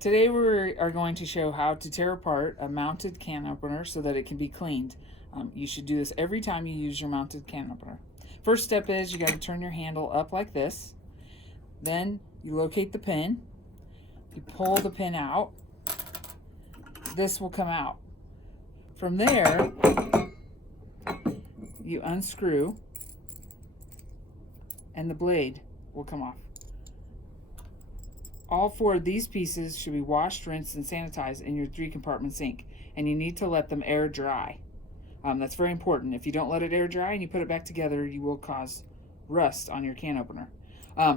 Today we are going to show how to tear apart a mounted can opener so that it can be cleaned. You should do this every time you use your mounted can opener. First step is you got to turn your handle up like this. Then you locate the pin. You pull the pin out. This will come out. From there, you unscrew and the blade will come off. All four of these pieces should be washed, rinsed, and sanitized in your 3-compartment sink, and you need to let them air dry. That's very important. If you don't let it air dry and you put it back together, you will cause rust on your can opener.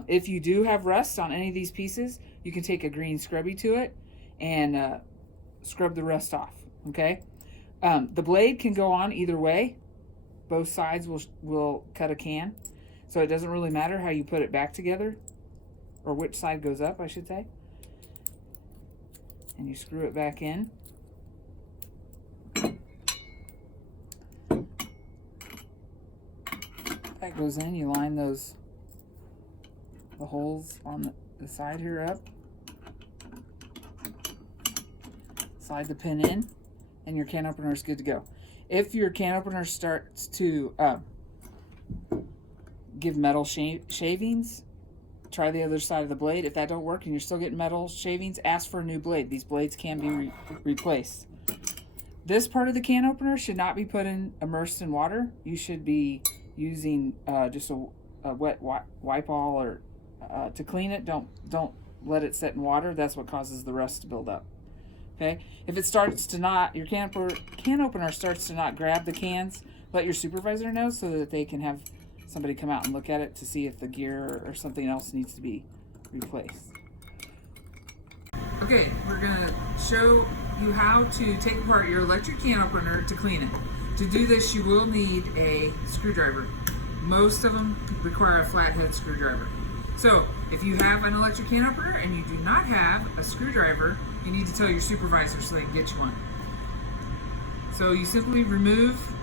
If you do have rust on any of these pieces, you can take a green scrubby to it and scrub the rust off, okay? The blade can go on either way. Both sides will cut a can, so it doesn't really matter how you put it back together, or which side goes up, I should say. And you screw it back in. That goes in, you line the holes on the side here up. Slide the pin in, and your can opener is good to go. If your can opener starts to give metal shavings, try the other side of the blade. If that don't work and you're still getting metal shavings, ask for a new blade. These blades can be replaced. This part of the can opener should not be immersed in water. You should be using just a wet wipe all or to clean it. Don't let it sit in water. That's what causes the rust to build up. Okay. If it starts to not, your can opener starts to not grab the cans, let your supervisor know so that they can have somebody come out and look at it to see if the gear or something else needs to be replaced. Okay, we're gonna show you how to take apart your electric can opener to clean it. To do this, you will need a screwdriver. Most of them require a flathead screwdriver. So, if you have an electric can opener and you do not have a screwdriver, you need to tell your supervisor so they can get you one. So you simply remove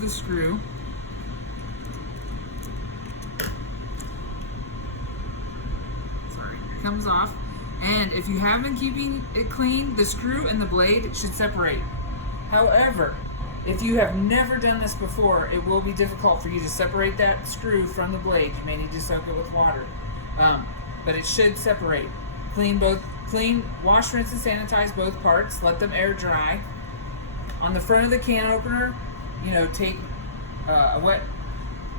the screw. Sorry, it comes off. And if you have been keeping it clean, the screw and the blade should separate. However, if you have never done this before, it will be difficult for you to separate that screw from the blade. You may need to soak it with water. But it should separate. Clean, wash, rinse, and sanitize both parts. Let them air dry. On the front of the can opener, take a wet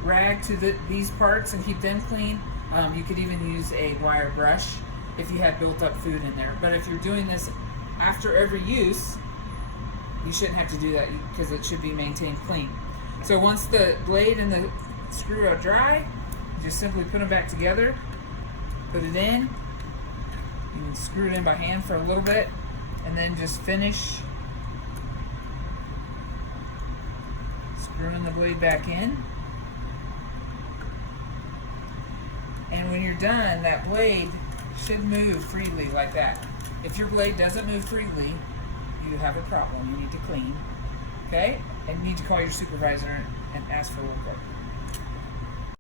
rag to these parts and keep them clean. You could even use a wire brush if you had built up food in there. But if you're doing this after every use, you shouldn't have to do that because it should be maintained clean. So once the blade and the screw are dry, you just simply put them back together, put it in. You can screw it in by hand for a little bit, and then just finish screwing the blade back in. And when you're done, that blade should move freely like that. If your blade doesn't move freely, you have a problem. You need to clean. Okay? And you need to call your supervisor and ask for a report.